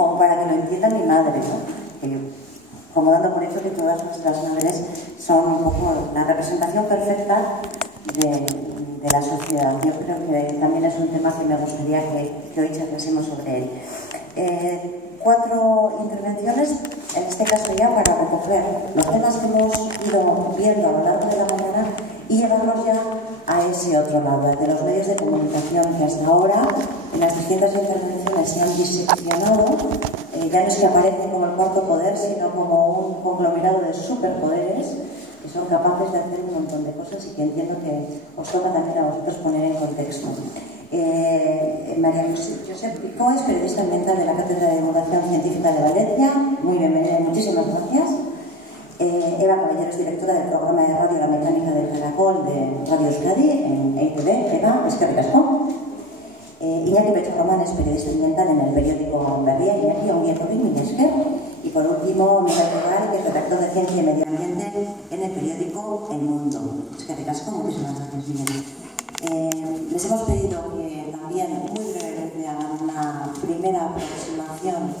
como para que lo entienda mi madre, ¿no? Como dando por hecho que todas nuestras madres son un poco la representación perfecta de la sociedad. Yo creo que también es un tema que me gustaría que hoy charlásemos sobre él. 4 intervenciones, en este caso ya para recoger los temas que hemos ido viendo a lo largo de la mañana y llevarlos ya a ese otro lado, de los medios de comunicación que hasta ahora en las distintas intervenciones se han diseccionado. Ya no es que aparecen como el cuarto poder, sino como un conglomerado de superpoderes que son capaces de hacer un montón de cosas y que entiendo que os toca también a vosotros poner en contexto. María Josep Picó es periodista ambiental de la Cátedra de Divulgación Científica de Valencia. Muy bienvenida y muchísimas gracias. Eva Caballero es directora del programa de radio La Mecánica del Caracol de Radio Euskadi en EITV. Eva, eskerrik asko. Iñaki Pecho Román es periodista ambiental en el periódico Berria. Iñaki, ongi etorri, mila esker. Y por último, Miguel Tobar, que es redactor de Ciencia y Medio Ambiente en el periódico El Mundo. Eskerrik asko, muchísimas gracias, Miguel. Les hemos pedido que también muy brevemente hagan una primera aproximación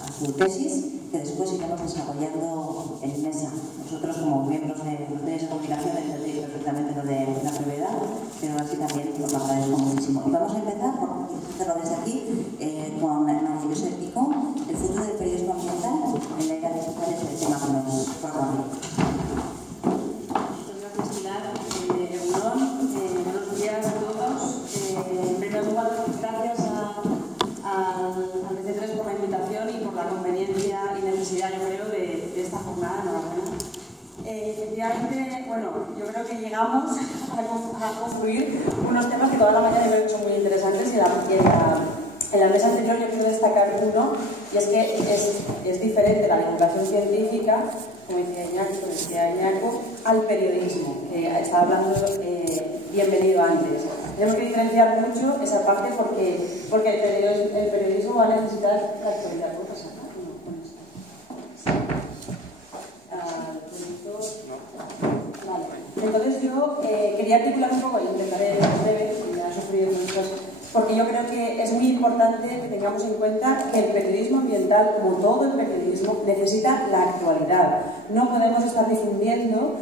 a su tesis, que después iremos desarrollando en mesa. Nosotros, como miembros de los medios de comunicación, entendéis perfectamente lo de la brevedad, pero así también os lo agradezco muchísimo. Y vamos a empezar, por hacerlo desde aquí, con María Josep Picó, el futuro del periodismo ambiental en la era digital es el tema que nos propone. En primer lugar, gracias al DC3 por la invitación y por la conveniencia y necesidad, yo creo, de esta jornada. Enhorabuena. Efectivamente, bueno, yo creo que llegamos a concluir unos temas que toda la mañana creo que son muy interesantes y en la mesa anterior yo quiero destacar uno, y es que es diferente la divulgación científica, como decía Iñaco, al periodismo, que estaba hablando bienvenido antes. Tenemos que diferenciar mucho esa parte porque el periodismo va a necesitar la actualidad. ¿Puedo pasar? Vale. Entonces yo quería articular un poco, y intentaré ser breve, porque ya he sufrido muchas, porque yo creo que es muy importante que tengamos en cuenta que el periodismo ambiental, como todo el periodismo, necesita la actualidad. No podemos estar difundiendo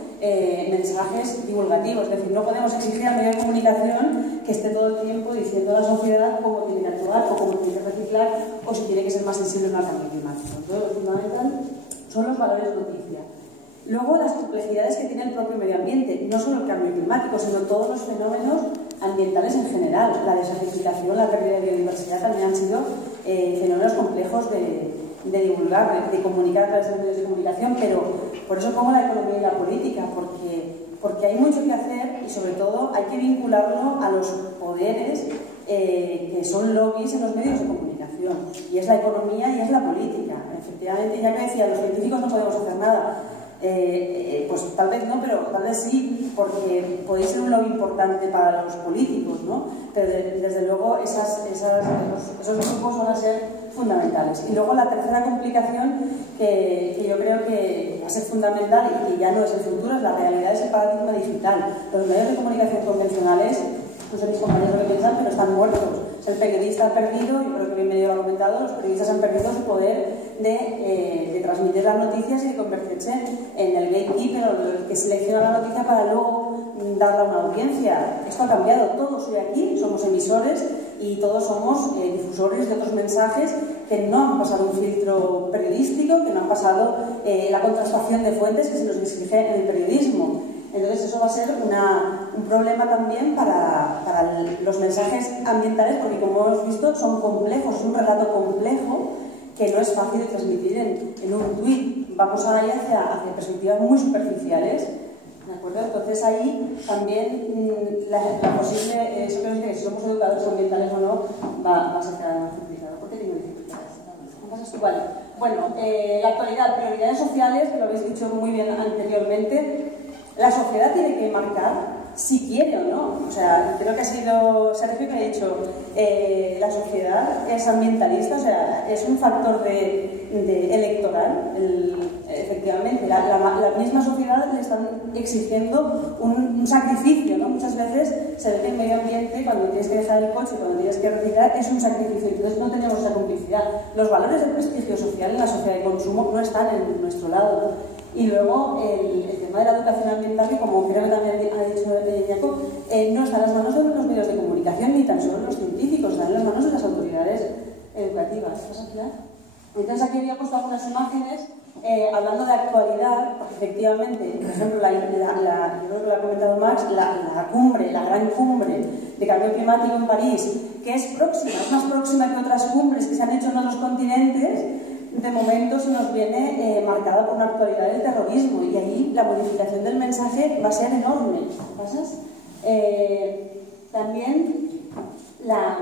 mensajes divulgativos, es decir, no podemos exigir al medio de comunicación que esté todo el tiempo diciendo a la sociedad cómo tiene que actuar o cómo tiene que reciclar o si tiene que ser más sensible al cambio climático. Entonces, lo fundamental son los valores noticia. Luego, las complejidades que tiene el propio medio ambiente, no solo el cambio climático, sino todos los fenómenos ambientales en general. La desertificación, la pérdida de biodiversidad también han sido fenómenos complejos de divulgar, de comunicar a través de los medios de comunicación, pero por eso pongo la economía y la política, porque hay mucho que hacer y sobre todo hay que vincularlo a los poderes que son lobbies en los medios de comunicación, y es la economía y es la política. Efectivamente, ya que decía, los científicos no podemos hacer nada. Pues tal vez no, pero tal vez sí, porque podéis ser un lobby importante para los políticos, ¿no? Pero desde luego esos grupos van a ser fundamentales. Y luego la tercera complicación que yo creo que va a ser fundamental y que ya no es el futuro, es la realidad, es el paradigma digital. Los medios de comunicación convencionales, no sé mis compañeros lo que piensan, pero están muertos. El periodista ha perdido, yo creo que bien medio lo ha comentado, los periodistas han perdido su poder de transmitir las noticias y de convertirse en el gatekeeper o el que selecciona la noticia para luego darla a una audiencia. Esto ha cambiado. Todos hoy aquí somos emisores y todos somos difusores de otros mensajes que no han pasado un filtro periodístico, que no han pasado la contrastación de fuentes que se nos exige en el periodismo. Entonces eso va a ser un problema también para los mensajes ambientales, porque como hemos visto son complejos, es un relato complejo que no es fácil de transmitir en un tuit. Vamos a ir hacia perspectivas muy superficiales, ¿de acuerdo? Entonces ahí también la posible, eso que si somos educadores ambientales o no, va a ser cada vez más complicado. ¿Por qué tengo dificultades? ¿Cómo pasas tú? Vale. Bueno, la actualidad, prioridades sociales, que lo habéis dicho muy bien anteriormente. La sociedad tiene que marcar si quiere o no. O sea, creo que ha sido Sergio que ha dicho la sociedad es ambientalista, o sea, es un factor electoral. Efectivamente, la misma sociedad le están exigiendo un sacrificio, ¿no? Muchas veces se ve que el medio ambiente, cuando tienes que dejar el coche, cuando tienes que reciclar, es un sacrificio. Entonces no tenemos esa complicidad. sostenibilidad. Los valores de prestigio social en la sociedad de consumo no están en nuestro lado, ¿no? Y luego el tema de la educación ambiental, que como creo que también ha dicho Jacob, no está en las manos de los medios de comunicación ni tan solo en los científicos, está en las manos de las autoridades educativas. ¿Vas a hablar? Entonces aquí había puesto algunas imágenes hablando de actualidad, porque efectivamente, por ejemplo, yo creo que lo ha comentado Max, la cumbre, la gran cumbre de cambio climático en París, que es próxima, es más próxima que otras cumbres que se han hecho en otros continentes, de momento se nos viene marcada por una actualidad del terrorismo, y ahí la modificación del mensaje va a ser enorme. ¿Pasas? También la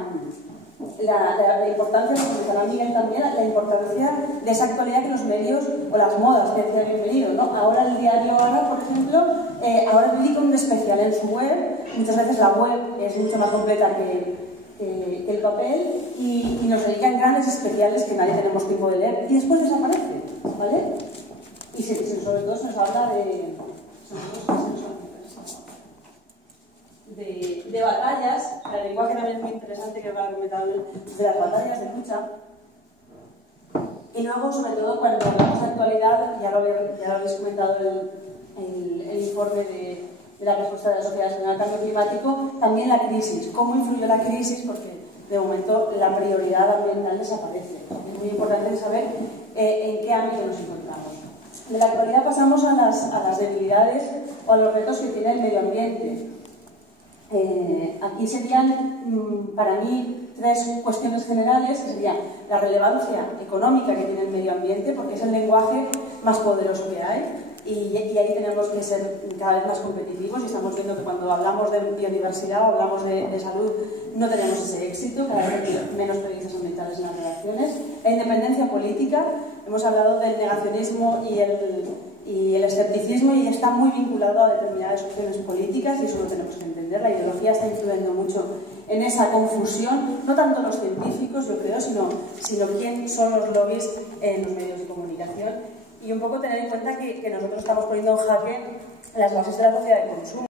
importancia, como mencionaba Miguel también, la importancia de esa actualidad que los medios, o las modas que decía bienvenido, ¿no? Ahora el diario Ara, por ejemplo, ahora dedica un especial en su web, muchas veces la web es mucho más completa que el papel, y nos dedican grandes especiales que nadie tenemos tiempo de leer, y después desaparece, ¿vale? Y sobre todo se nos habla de batallas, el lenguaje también es muy interesante, que va comentado, de las batallas de lucha. Y luego, sobre todo, cuando hablamos de actualidad, ya lo habéis comentado el informe de la respuesta de la sociedad al cambio climático, también la crisis. ¿Cómo influyó la crisis? Porque de momento la prioridad ambiental desaparece. Es muy importante saber en qué ámbito nos encontramos. De la actualidad pasamos a las debilidades o a los retos que tiene el medio ambiente. Aquí serían, para mí, tres cuestiones generales, que sería la relevancia económica que tiene el medio ambiente, porque es el lenguaje más poderoso que hay, y ahí tenemos que ser cada vez más competitivos, y estamos viendo que cuando hablamos de biodiversidad o hablamos de salud no tenemos ese éxito, cada vez hay menos periodistas ambientales en las relaciones. La independencia política, hemos hablado del negacionismo y el escepticismo, y está muy vinculado a determinadas opciones políticas, y eso lo tenemos que entender. La ideología está influyendo mucho en esa confusión, no tanto los científicos, yo creo, sino quién son los lobbies en los medios de comunicación, y un poco tener en cuenta que nosotros estamos poniendo en jaque las bases de la sociedad de consumo.